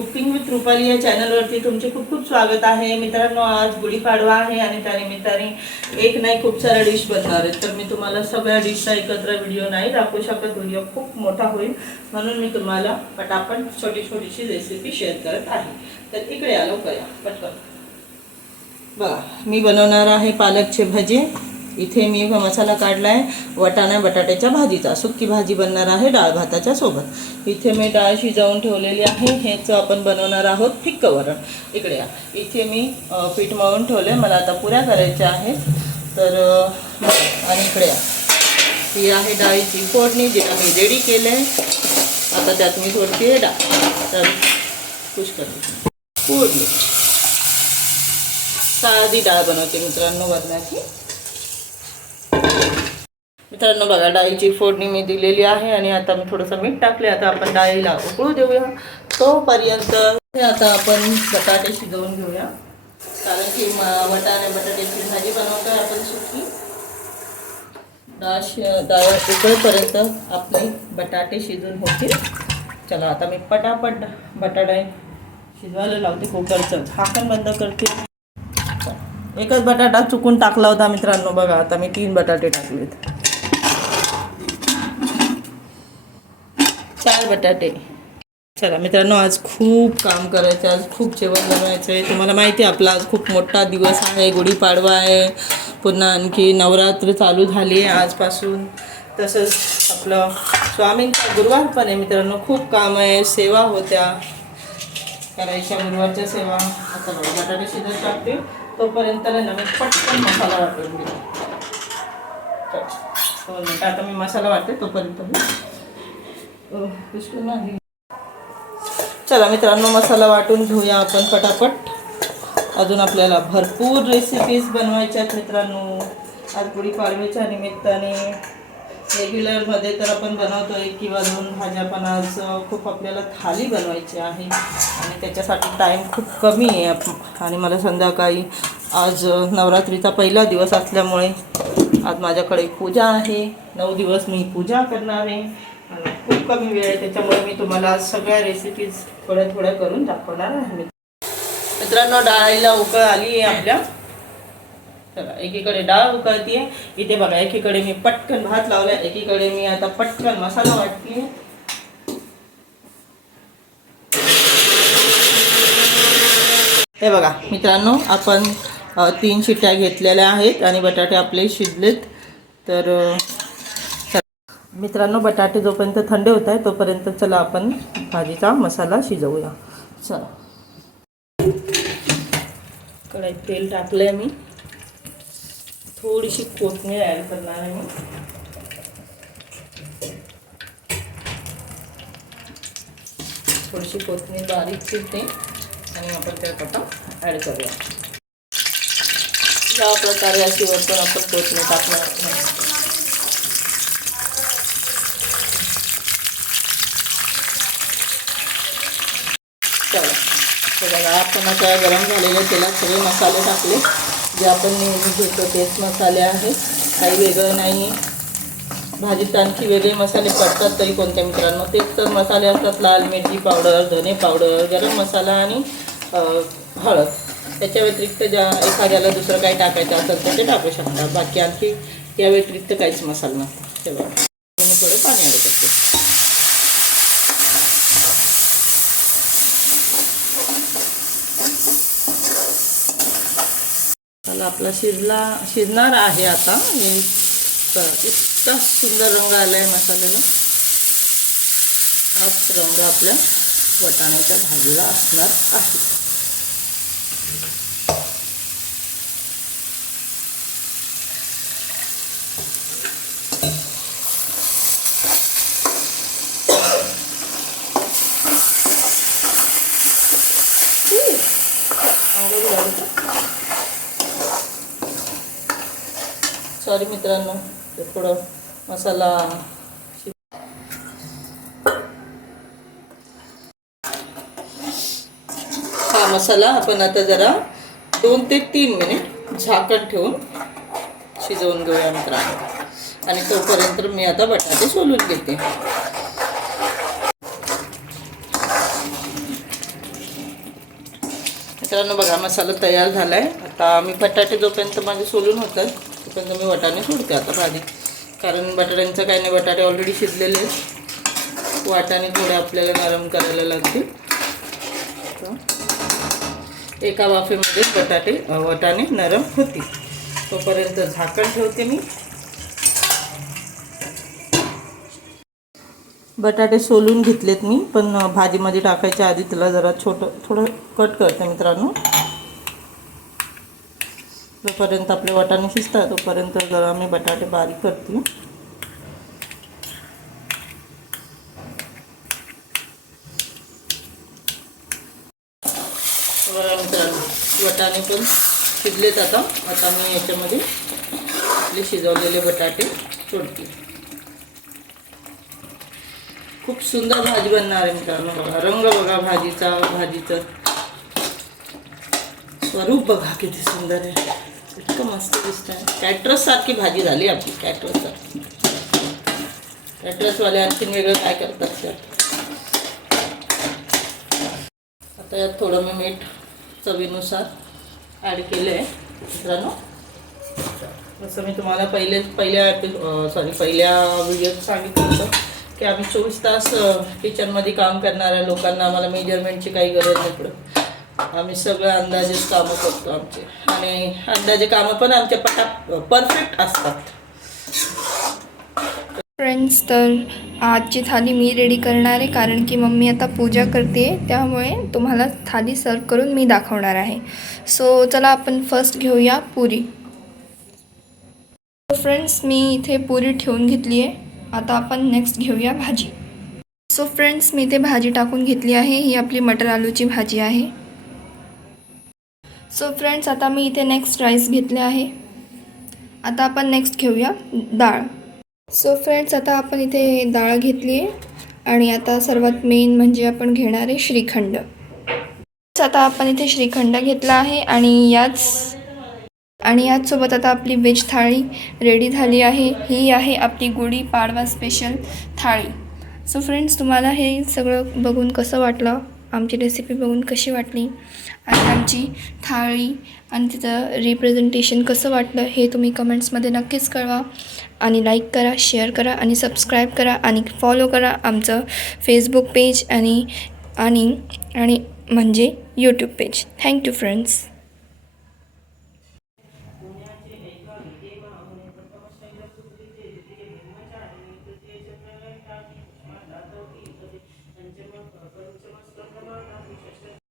Cooking with Rupali या चॅनलवरती तुमचे खूप खूप स्वागत आहे मित्रांनो. आज गुढीपाडवा आहे आणि त्यानिमित्ताने एक नाही खूप साऱ्या डिश बनणार आहेत. तर मी तुम्हाला सगळ्या डिशचा एकत्र व्हिडिओ नाही दाखवू शकत, व्हिडिओ खूप मोठा होईल, म्हणून मी तुम्हाला पटापट छोटीशी रेसिपी शेअर करत आहे. तर इकडे आलो करा पटकन. बघा मी बनवणार आहे पालकचे भजे. इथे मी मसाला काढला आहे वाटाणा बटाट्याच्या भाजीचा. सुकी भाजी बनणार आहे डाळ भाताच्या सोबत. इथे मी डाळ शिजवून ठेवलेली आहे. हेच आपण बनवणार आहोत फिक्क वरण. इकडे या. इथे मी पीठ मळून ठेवले, मला आता पुऱ्या करायच्या आहेत. तर आणि इकडे या, ही आहे डाळीची फोडणी जी मी रेडी केलं आहे. आता त्यात मी थोडीशी डाळ तर खुश करते. फोडणी साधी डाळ बनवते मित्रांनो वरणाची. मित्रांनो बघा डाळीची फोडणी मी दिलेली आहे आणि आता मी थोडंसं मीठ टाकले. आता आपण डाळीला उकळू देऊया. तोपर्यंत आता आपण बटाटे शिजवून घेऊया, कारण की बटाट्याची भाजी बनवतोय आपण सुकी. डाळ उकळेपर्यंत आपले बटाटे शिजून होतील. चला आता मी पटापट बटाटे शिजवायला लावते. कुकरचं झाकण बंद करते. एकच बटाटा चुकून टाकला होता मित्रांनो. बघा आता मी 3 बटाटे टाकलेत. 4 बटाटे. चला मित्रांनो आज खूप काम करायचं, आज खूप जेवण बनवायचं आहे. तुम्हाला माहिती आहे आपला आज खूप मोठा दिवस आहे, गुढीपाडवा आहे. पुन्हा आणखी नवरात्र चालू झाली आहे आजपासून. तसंच आपलं स्वामींचा गुरुवार पण आहे मित्रांनो. खूप काम आहे, सेवा होत्या करायच्या, गुरुवारच्या सेवा. आता बटाटे शिजत टाकते. तोपर्यंत ना मी पटकन मसाला वाटून घेते. 2 मिनटं आता मी मसाला वाटते तोपर्यंत मी चला मित्रांनो मसाला वाटून घेऊया आपण पटापट. अजून आपल्याला भरपूर रेसिपीज बनवायच्या आहेत मित्रांनो. आज गुढीपाडव्याच्या निमित्ताने रेग्युलरमध्ये तर आपण बनवतो 1 किंवा 2 भाज्या, पण आज खूप आपल्याला थाली बनवायची आहे आणि त्याच्यासाठी टाईम खूप कमी आहे. आणि मला संध्याकाळी आज नवरात्रीचा पहिला दिवस असल्यामुळे आज माझ्याकडे पूजा आहे. 9 दिवस मी पूजा करणार आहे आणि खूप कमी वेळ आहे, त्याच्यामुळे मी तुम्हाला सगळ्या रेसिपीज थोड्या करून दाखवणार आहे. मित्रांनो डाळीला उकळ आली आहे आपल्या. चला एकीकडे डाळ उकळती आहे. इथे बघा एकीकडे मी पटकन भात लावला, एकीकडे मी आता पटकन मसाला वाटते. हे बघा मित्रांनो आपण 3 शिट्ट्या घेतलेल्या आहेत आणि बटाटे आपले शिजलेत. तर मित्रांनो बटाटे जोपर्यंत थंड होत आहे तोपर्यंत चला आपण भाजीचा मसाला शिजवूया. चला कढईत तेल टाकलंय मी. थोडीशी कोथिंबीर ॲड करणार आहे मी. थोडीशी कोथिंबीर बारीक चिरते आणि आपण त्यात आता ॲड करूया. या प्रकारे अशी वरतून आपण कोथिंबीर टाकणार. चला बघा आपण आता गरम झालेल्या तेलात सगळे मसाले टाकले. जे आपण नेहमी घेतो तेच मसाले आहेत, काही वेगळं नाही आहे. भाजीत आणखी वेगळे मसाले पडतात तरी कोणत्या मित्रांनो, तेच तर मसाले असतात. लाल मिरची पावडर, धने पावडर, गरम मसाला आणि हळद. त्याच्या व्यतिरिक्त ज्या एखाद्याला दुसरं काही टाकायचं असेल तर ते टाकू शकतात. बाकी आणखी या व्यतिरिक्त काहीच मसाला नसतो. तेव्हा मी थोडं पाणी ॲड करते. मसाला आपला शिजणार आहे आता. इतका सुंदर रंग आला आहे मसाल्याला. हाच रंग आपल्या वाटाण्याच्या भाजीला असणार आहे. सॉरी मित्रांनो, थोडं मसाला हा मसाला आपण आता जरा 2 ते 3 मिनिट झाकण ठेवून शिजवून घेऊया मित्रांनो. आणि तोपर्यंत मी आता बटाटे सोलून घेते. मित्रांनो बघा मसाला तयार झाला आहे. आता मी बटाटे जोपर्यंत माझे सोलून होतात तोपर्यंत मी वाटाणे सोडते आता भाजी, कारण बटाट्यांचं काही नाही, बटाटे ऑलरेडी शिजलेले आहेत. वाटाणे थोडे आपल्याला नरम करायला लागतील. एका वाफेमध्ये वाटाणे नरम होतील तोपर्यंत झाकण ठेवते मी. बटाटे सोलून घेतलेत मी, पण भाजीमध्ये टाकायच्या आधी त्याला जरा थोडं कट करते मित्रांनो. जोपर्यंत आपले वाटाणे शिजतात तोपर्यंत जरा मी बटाटे बारीक करते. बघा मित्रांनो वाटाणे पण शिजलेत. आता मी याच्यामध्ये आपले शिजवलेले बटाटे सोडते. खूप सुंदर भाजी बनणार आहे मित्रांनो. बघा रंग बघा भाजीचं स्वरूप बघा किती सुंदर आहे, इतकं मस्त दिसत आहे. कॅटरस सारखी भाजी झाली आपली, कॅटरसवाले आणखीन वेगळं काय करतात त्यात. आता यात थोडं मी मीठ चवीनुसार ॲड केलं आहे मित्रांनो. जसं मी तुम्हाला पहिल्या व्हिडिओत सांगितलं होतं की आम्ही 24 तास किचनमध्ये काम करणाऱ्या लोकांना आम्हाला मेजरमेंटची काही गरज नाही पडत. आम्ही सगळं अंदाजेच कामं करतो आमचे, आणि अंदाजे कामं पण आमच्या परफेक्ट असतात. फ्रेंड्स, तर आजची थाली मी रेडी करणार आहे, कारण की मम्मी आता पूजा करते, त्यामुळे तुम्हाला थाली सर्व करून मी दाखवणार आहे. सो चला आपण फर्स्ट घेऊया पुरी. फ्रेंड्स, मी इथे पुरी ठेवून घेतली आहे. आता आपण नेक्स्ट घेऊया भाजी. सो फ्रेंड्स, मी इथे भाजी टाकून घेतली आहे. ही आपली मटर आलूची भाजी आहे. सो फ्रेंड्स, आता मी इथे नेक्स्ट राईस घेतले आहे. आता आपण नेक्स्ट घेऊया डाळ. सो फ्रेंड्स, आता आपण इथे डाळ घेतली आहे, आणि आता सर्वात मेन म्हणजे आपण घेणार आहे श्रीखंड. आता आपण इथे श्रीखंड घेतला आहे, आणि याचसोबत आता आपली व्हेज थाळी रेडी झाली आहे. ही आहे आपली गुढीपाडवा स्पेशल थाळी. सो फ्रेंड्स, तुम्हाला हे सगळं बघून कसं वाटलं, आमची रेसिपी बघून कशी वाटली, आणि आमची थाळी आणि तिचं रिप्रेझेंटेशन कसं वाटलं हे तुम्ही कमेंट्समध्ये नक्कीच कळवा. आणि लाईक करा, शेअर करा, आणि सबस्क्राईब करा, आणि फॉलो करा आमचं फेसबुक पेज आणि म्हणजे यूट्यूब पेज. Thank you friends.